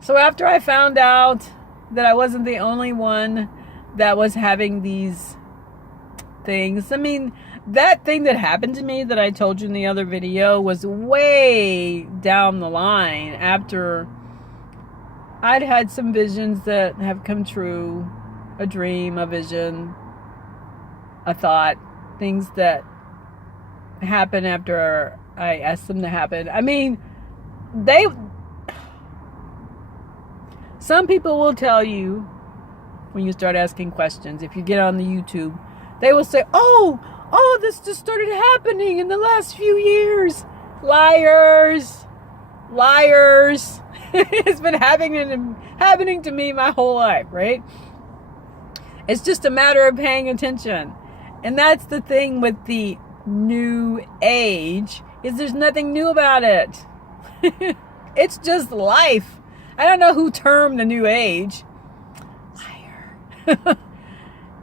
So after I found out that I wasn't the only one that was having these things, I mean, that thing that happened to me that I told you in the other video was way down the line after I'd had some visions that have come true, a dream, a vision, a thought, things that happen after I asked them to happen. I mean, some people will tell you when you start asking questions, if you get on the YouTube, they will say, oh, this just started happening in the last few years. Liars. Liars. It's been happening to me my whole life, right? It's just a matter of paying attention. And that's the thing with the new age, is there's nothing new about it. It's just life. I don't know who termed the new age. Liar.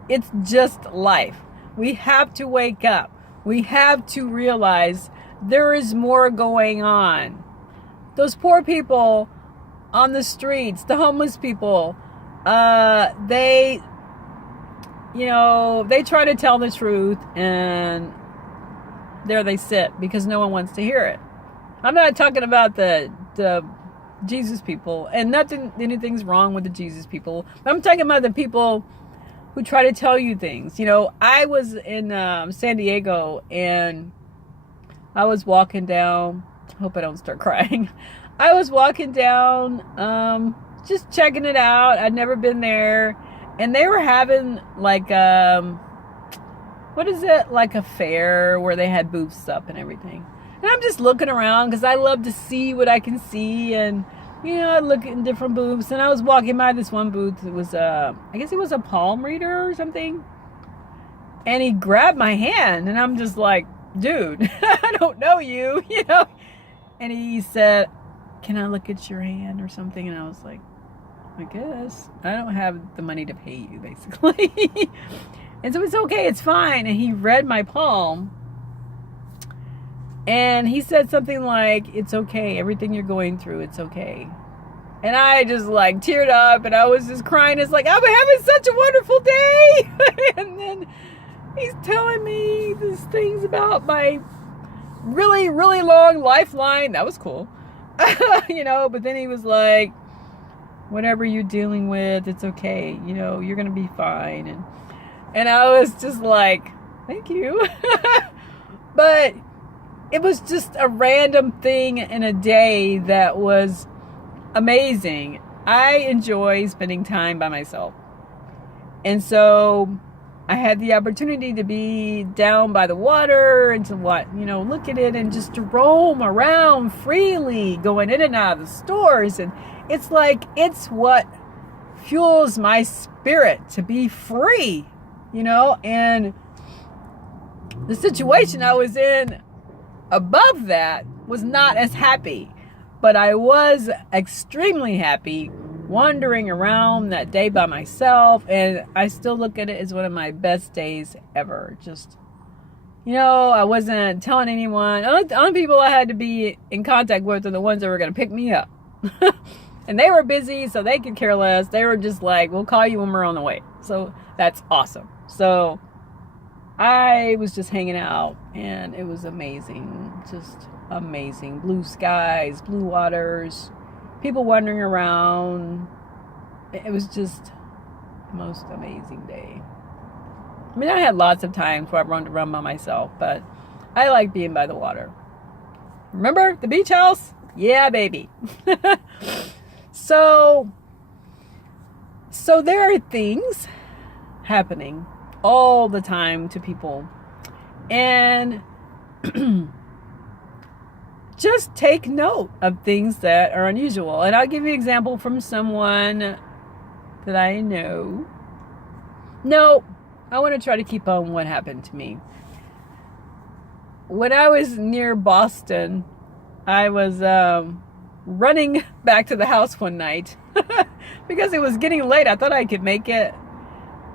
It's just life. We have to wake up. We have to realize there is more going on. Those poor people on the streets, the homeless people, they try to tell the truth, and there they sit because no one wants to hear it. I'm not talking about the Jesus people, and anything's wrong with the Jesus people. I'm talking about the people who try to tell you things. I was in San Diego, and I was walking down. I hope I don't start crying. I was walking down, just checking it out. I'd never been there, and they were having like what is it, like a fair where they had booths up and everything. And I'm just looking around because I love to see what I can see, and I look in different booths. And I was walking by this one booth. It was I guess it was a palm reader or something. And he grabbed my hand, and I'm just like, dude, I don't know you, And he said, "Can I look at your hand or something?" And I was like, I guess. I don't have the money to pay you, basically. And so it's okay, it's fine. And he read my palm. And he said something like, "It's okay, everything you're going through, it's okay." And I just like teared up, and I was just crying. It's like, I'm having such a wonderful day. And then he's telling me these things about my really, really long lifeline. That was cool. But then he was like, whatever you're dealing with, it's okay. You're going to be fine. And I was just like, thank you. But it was just a random thing in a day that was amazing. I enjoy spending time by myself. And so I had the opportunity to be down by the water and to look at it and just to roam around freely, going in and out of the stores. And it's like, it's what fuels my spirit to be free, and the situation I was in above that was not as happy, but I was extremely happy wandering around that day by myself, and I still look at it as one of my best days ever. Just, I wasn't telling anyone. The only people I had to be in contact with are the ones that were going to pick me up. And they were busy, so they could care less. They were just like, we'll call you when we're on the way. So that's awesome. So I was just hanging out, and it was amazing. Just amazing. Blue skies, blue waters, people wandering around. It was just the most amazing day. I mean, I had lots of times where I wanted to run by myself, but I like being by the water. Remember the beach house? Yeah, baby. So there are things happening all the time to people, and just take note of things that are unusual. And I'll give you an example from someone that I know. No, I want to try to keep on what happened to me. When I was near Boston, I was running back to the house one night because it was getting late. I thought I could make it.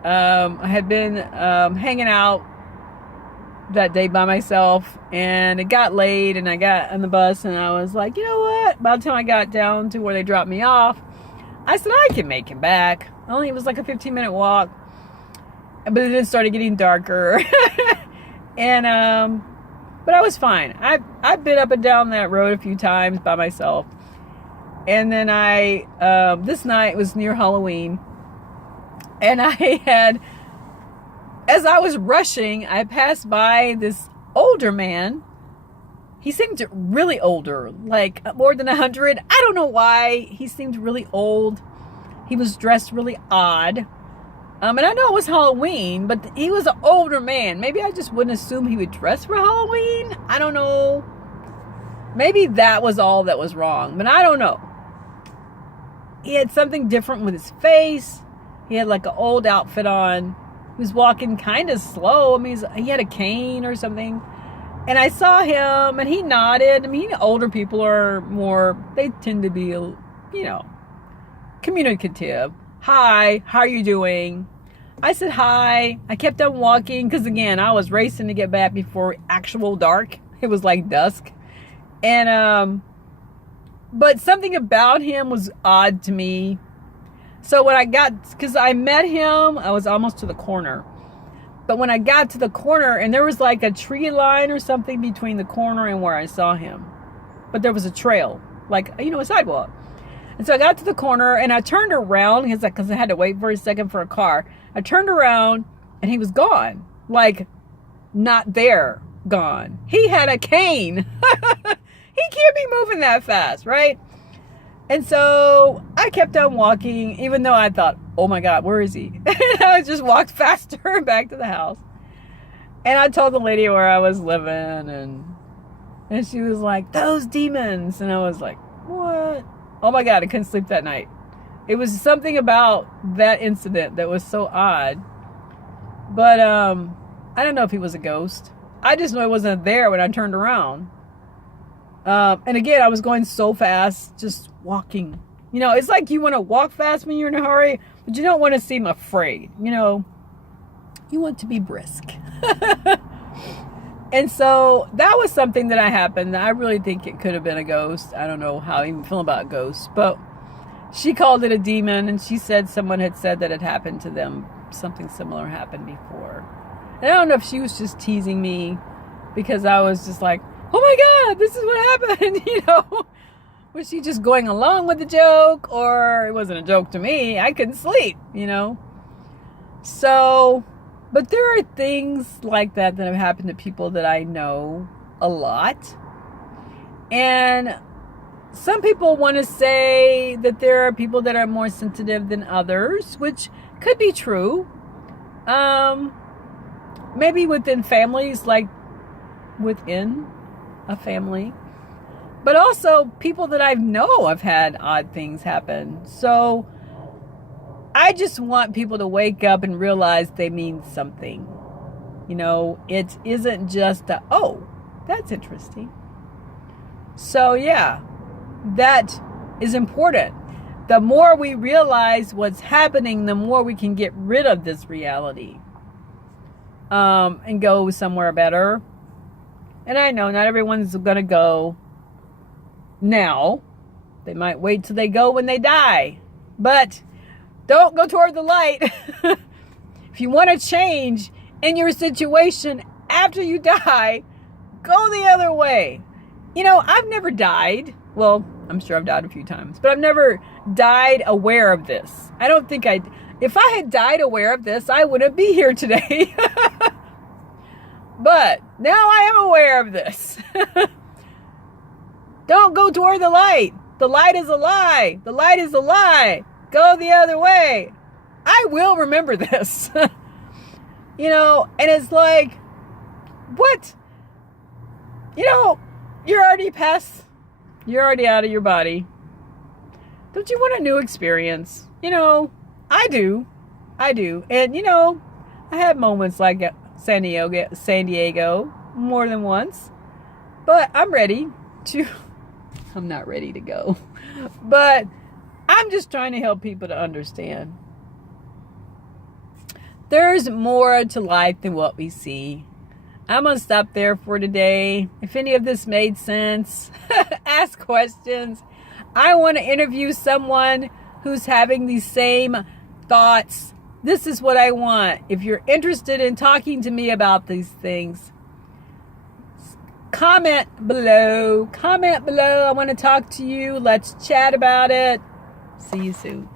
I had been hanging out that day by myself, and it got late, and I got on the bus, and I was like, you know what? By the time I got down to where they dropped me off, I said, I can make it back. Only it was like a 15-minute walk. But then it started getting darker. And, but I was fine. I've been up and down that road a few times by myself. And then this night was near Halloween. And I had, as I was rushing, I passed by this older man. He seemed really older, like more than 100. I don't know why. He seemed really old. He was dressed really odd. And I know it was Halloween, but he was an older man. Maybe I just wouldn't assume he would dress for Halloween. I don't know. Maybe that was all that was wrong, but I don't know. He had something different with his face. He had like an old outfit on. He was walking kind of slow. I mean, he had a cane or something. And I saw him, and he nodded. I mean, older people are more, they tend to be, you know, communicative. Hi, how are you doing? I said hi. I kept on walking because, again, I was racing to get back before actual dark. It was like dusk. And, but something about him was odd to me. So when I got, because I met him, I was almost to the corner. But when I got to the corner, and there was like a tree line or something between the corner and where I saw him. But there was a trail, like, you know, a sidewalk. And so I got to the corner, and I turned around, because I had to wait for a second for a car. I turned around, and he was gone. Like, not there, gone. He had a cane. He can't be moving that fast, right? And so I kept on walking, even though I thought, oh my God, where is he? And I just walked faster back to the house. And I told the lady where I was living, and she was like, those demons. And I was like, what? Oh my God, I couldn't sleep that night. It was something about that incident that was so odd. But I don't know if he was a ghost. I just know he wasn't there when I turned around. And again, I was going so fast, just walking. You know, it's like you want to walk fast when you're in a hurry, but you don't want to seem afraid. You know, you want to be brisk. And so that was something that happened. I really think it could have been a ghost. I don't know how I even feel about ghosts, but she called it a demon, and she said someone had said that it happened to them. Something similar happened before. And I don't know if she was just teasing me because I was just like, oh my God, this is what happened, you know. Was she just going along with the joke, or it wasn't a joke to me? I couldn't sleep, you know. So, but there are things like that that have happened to people that I know a lot. And some people want to say that there are people that are more sensitive than others, which could be true. Maybe within families, like within a family. But also people that I know have had odd things happen. So I just want people to wake up and realize they mean something. You know, it isn't just oh, that's interesting. So yeah, that is important. The more we realize what's happening, the more we can get rid of this reality. And go somewhere better. And I know not everyone's going to go now. They might wait till they go when they die. But don't go toward the light. If you want to change in your situation after you die, go the other way. You know, I've never died. Well, I'm sure I've died a few times, but I've never died aware of this. I don't think if I had died aware of this, I wouldn't be here today. But now I am aware of this. Don't go toward the light. The light is a lie. The light is a lie. Go the other way. I will remember this. You know, and it's like, what? You know, you're already past, you're already out of your body. Don't you want a new experience? You know, I do. And, you know, I had moments like San Diego more than once, but I'm not ready to go, but I'm just trying to help people to understand there's more to life than what we see. I'm going to stop there for today. If any of this made sense, ask questions. I want to interview someone who's having these same thoughts. This is what I want. If you're interested in talking to me about these things, comment below. Comment below. I want to talk to you. Let's chat about it. See you soon.